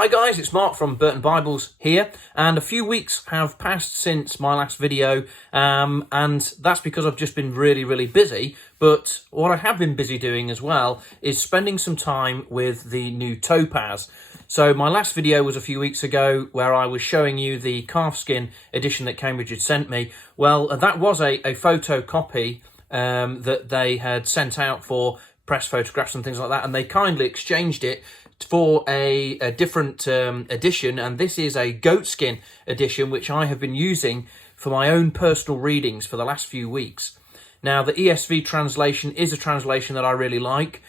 Hi guys, it's Mark from Burton Bibles here, and a few weeks have passed since my last video, and that's because I've just been really busy. But what I have been busy doing as well is spending some time with the new Topaz. So my last video was a few weeks ago where I was showing you the calfskin edition that Cambridge had sent me. Well, that was a photocopy that they had sent out for press photographs and things like that, and they kindly exchanged it for a different edition, and this is a goatskin edition which I have been using for my own personal readings for the last few weeks. Now, the ESV translation is a translation that I really like,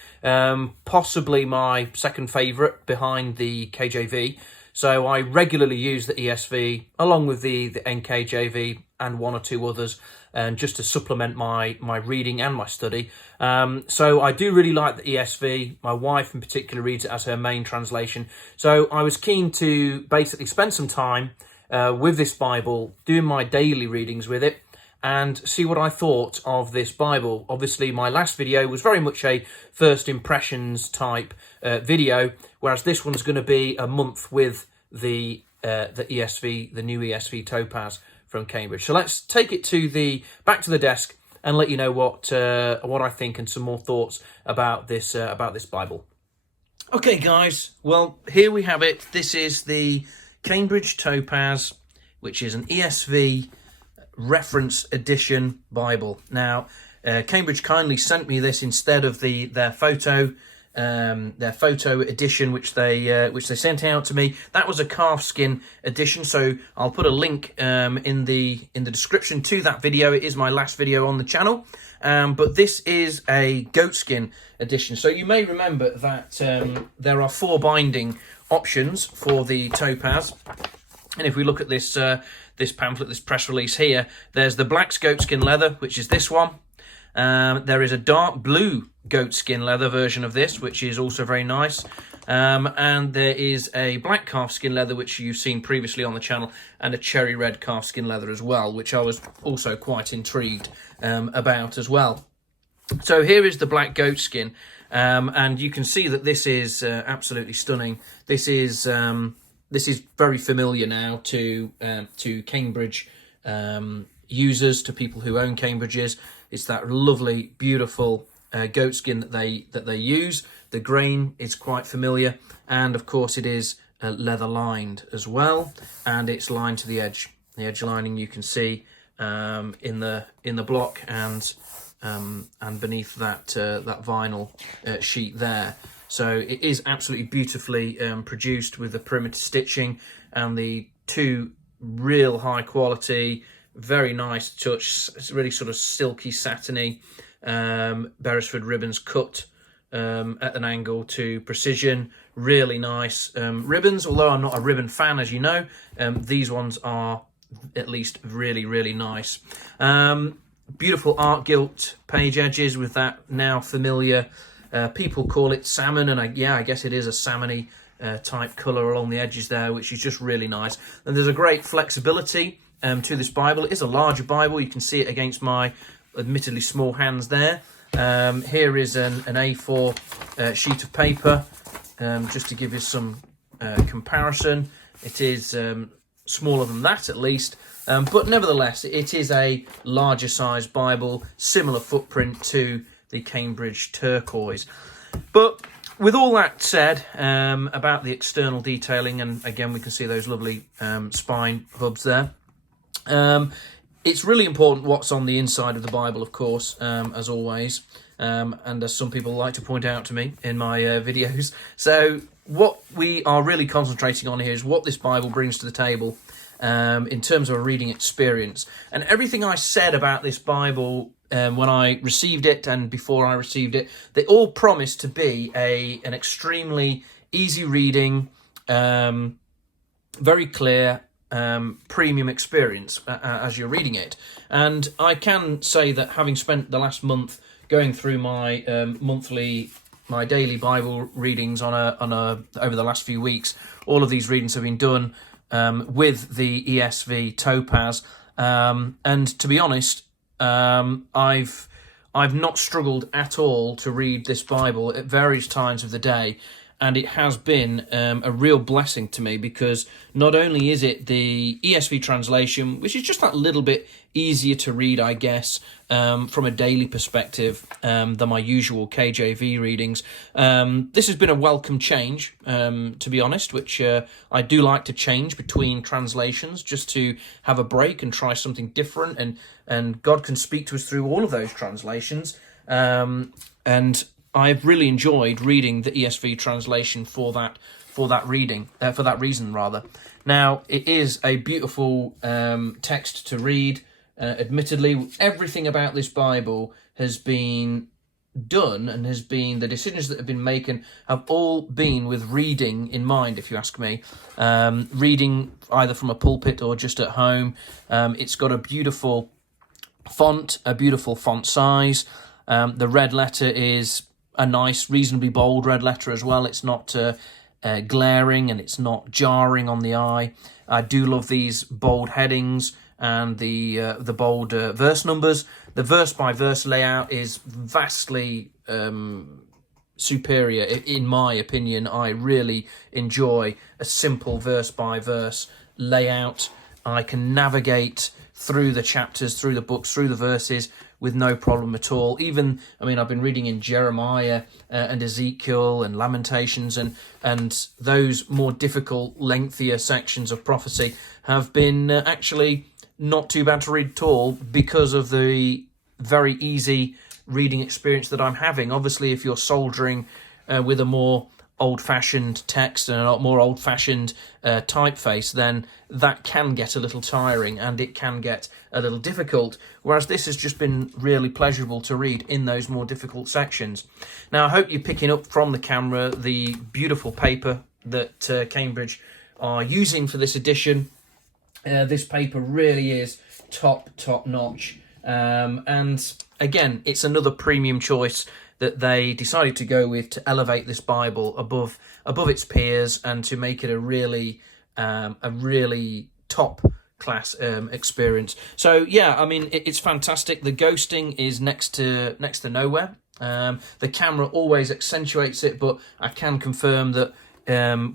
possibly my second favourite behind the KJV. So I regularly use the ESV along with the NKJV and one or two others, just to supplement my reading and my study. So I do really like the ESV. My wife in particular reads it as her main translation. So I was keen to basically spend some time with this Bible, doing my daily readings with it, and see what I thought of this Bible. Obviously, my last video was very much a first impressions type video, whereas this one's going to be a month with the ESV, the new ESV Topaz from Cambridge. So let's take it back to the desk and let you know what I think and some more thoughts about this Bible. Okay, guys. Well, here we have it. This is the Cambridge Topaz, which is an ESV reference edition Bible. Now, Cambridge kindly sent me this instead of their photo edition, which they sent out to me. That was a calfskin edition, so I'll put a link in the description to that video. It is my last video on the channel, but this is a goatskin edition. So you may remember that there are 4 binding options for the Topaz, and if we look at this pamphlet, this press release here, there's the black goatskin leather, which is this one. There is a dark blue goatskin leather version of this, which is also very nice. And there is a black calfskin leather, which you've seen previously on the channel, and a cherry red calfskin leather as well, which I was also quite intrigued about as well. So here is the black goatskin, and you can see that this is absolutely stunning. This is very familiar now to Cambridge users, to people who own Cambridges. It's that lovely, beautiful goatskin that they use. The grain is quite familiar, and of course it is leather lined as well, and it's lined to the edge. The edge lining you can see in the block and beneath that vinyl sheet there. So it is absolutely beautifully produced with the perimeter stitching and the 2 real high quality, very nice touch. It's really sort of silky, satiny Beresford ribbons cut at an angle to precision. Really nice ribbons, although I'm not a ribbon fan, as you know. These ones are at least really nice. Beautiful art gilt page edges with that now familiar, people call it salmon, and I guess it is a salmony type colour along the edges there, which is just really nice. And there's a great flexibility to this Bible. It is a larger Bible. You can see it against my admittedly small hands there. Here is an A4 sheet of paper, just to give you some comparison. It is smaller than that at least, but nevertheless it is a larger size Bible, similar footprint to the Cambridge turquoise. But with all that said about the external detailing, and again we can see those lovely spine hubs there, it's really important what's on the inside of the Bible, of course, as always, and as some people like to point out to me in my videos. So what we are really concentrating on here is what this Bible brings to the table in terms of a reading experience. And everything I said about this Bible when I received it and before I received it, they all promise to be an extremely easy reading, very clear, premium experience as you're reading it. And I can say that having spent the last month going through my my daily Bible readings over the last few weeks, all of these readings have been done with the ESV Topaz, and to be honest, I've not struggled at all to read this Bible at various times of the day. and it has been a real blessing to me, because not only is it the ESV translation, which is just that little bit easier to read, I guess, from a daily perspective than my usual KJV readings. This has been a welcome change, to be honest, which I do like to change between translations, just to have a break and try something different, and God can speak to us through all of those translations. And I've really enjoyed reading the ESV translation for that reason rather. Now, it is a beautiful text to read. Admittedly, everything about this Bible has been done, and the decisions that have been made have all been with reading in mind, if you ask me. Reading either from a pulpit or just at home. It's got a beautiful font, a beautiful font size. The red letter is a nice, reasonably bold red letter as well. It's not glaring, and it's not jarring on the eye. I do love these bold headings and the bold verse numbers. The verse by verse layout is vastly superior, in my opinion. I really enjoy a simple verse by verse layout. I can navigate through the chapters, through the books, through the verses with no problem at all. Even, I've been reading in Jeremiah and Ezekiel and Lamentations, and those more difficult, lengthier sections of prophecy have been actually not too bad to read at all, because of the very easy reading experience that I'm having. Obviously, if you're soldiering with a more old-fashioned text and a lot more old-fashioned typeface, then that can get a little tiring, and it can get a little difficult, whereas this has just been really pleasurable to read in those more difficult sections. Now, I hope you're picking up from the camera the beautiful paper that Cambridge are using for this edition. This paper really is top notch, and again, it's another premium choice that they decided to go with to elevate this Bible above its peers, and to make it a really top class experience. So yeah, it's fantastic. The ghosting is next to nowhere. The camera always accentuates it, but I can confirm that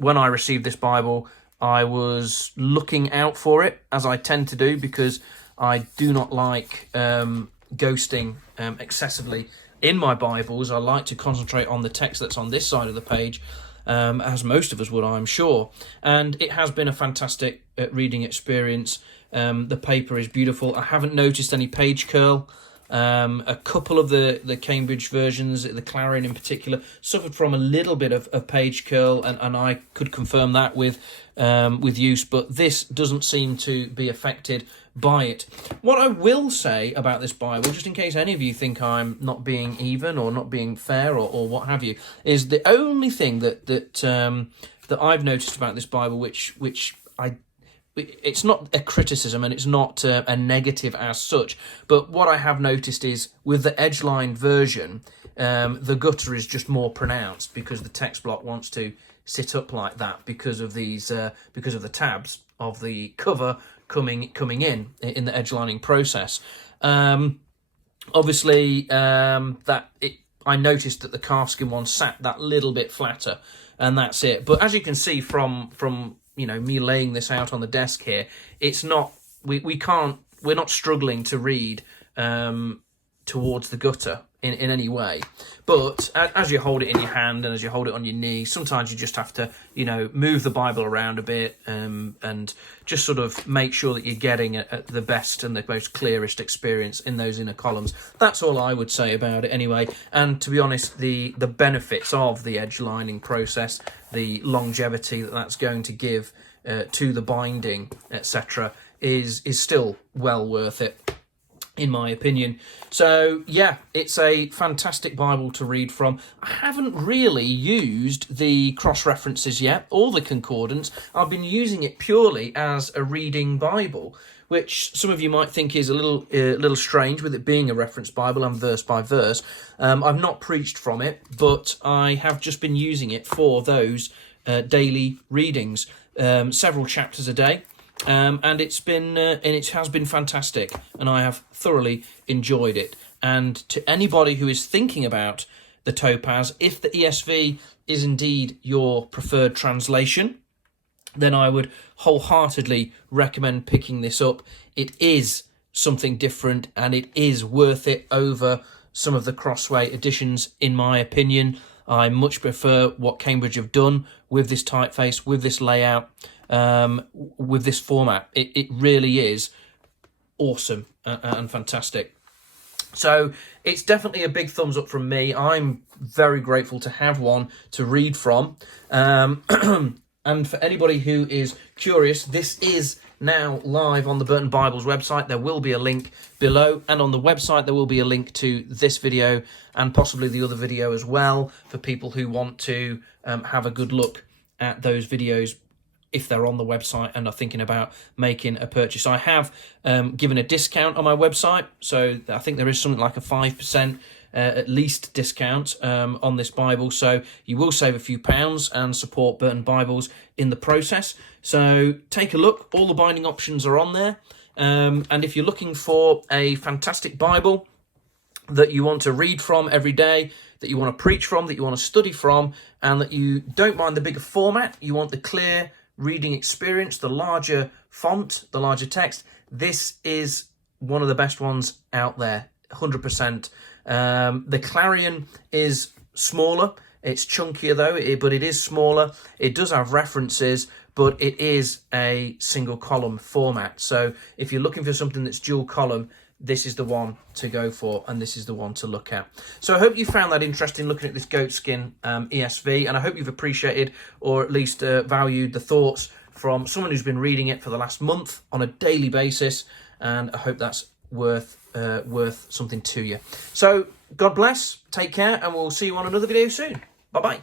when I received this Bible, I was looking out for it, as I tend to do, because I do not like ghosting excessively in my Bibles. I like to concentrate on the text that's on this side of the page, as most of us would, I'm sure. And it has been a fantastic reading experience. The paper is beautiful. I haven't noticed any page curl. A couple of the Cambridge versions, the Clarion in particular, suffered from a little bit of page curl, and I could confirm that with use, but this doesn't seem to be affected by it. What I will say about this Bible, just in case any of you think I'm not being even or not being fair or what have you, is the only thing that I've noticed about this Bible, which it's not a criticism and it's not a negative as such, but what I have noticed is with the Edgeline version, the gutter is just more pronounced, because the text block wants to sit up like that because of the tabs of the cover coming in the edgelining process. Obviously, I noticed that the calfskin one sat that little bit flatter, and that's it. But as you can see from me laying this out on the desk here, it's not, we're not struggling to read towards the gutter in any way. But as you hold it in your hand and as you hold it on your knee, sometimes you just have to move the Bible around a bit, and just sort of make sure that you're getting the best and the most clearest experience in those inner columns. That's all I would say about it anyway. And to be honest, the benefits of the edge lining process, the longevity that's going to give to the binding, etc., is still well worth it, in my opinion. So yeah, it's a fantastic Bible to read from. I haven't really used the cross-references yet, or the concordance. I've been using it purely as a reading Bible, which some of you might think is a little strange, with it being a reference Bible and verse by verse. I've not preached from it, but I have just been using it for those daily readings, several chapters a day. And it has been fantastic, and I have thoroughly enjoyed it. And to anybody who is thinking about the Topaz, if the ESV is indeed your preferred translation, then I would wholeheartedly recommend picking this up. It is something different, and it is worth it over some of the Crossway editions, in my opinion. I much prefer what Cambridge have done with this typeface, with this layout, with this format. It really is awesome and fantastic. So it's definitely a big thumbs up from me. I'm very grateful to have one to read from. And for anybody who is curious, this is now live on the Burton Bibles website. There will be a link below, and on the website there will be a link to this video and possibly the other video as well, for people who want to have a good look at those videos if they're on the website and are thinking about making a purchase. I have given a discount on my website, so I think there is something like a 5% at least discount on this Bible, so you will save a few pounds and support Burton Bibles in the process. So take a look. All the binding options are on there, and if you're looking for a fantastic Bible that you want to read from every day, that you want to preach from, that you want to study from, and that you don't mind the bigger format, you want the clear reading experience, the larger font, the larger text, this is one of the best ones out there, 100%. The Clarion is smaller. It's chunkier though, but it is smaller. It does have references, but it is a single column format. So if you're looking for something that's dual column, this is the one to go for, and this is the one to look at. So I hope you found that interesting, looking at this Goatskin ESV, and I hope you've appreciated, or at least valued, the thoughts from someone who's been reading it for the last month on a daily basis, and I hope that's worth something to you. So God bless, take care, and we'll see you on another video soon. Bye-bye.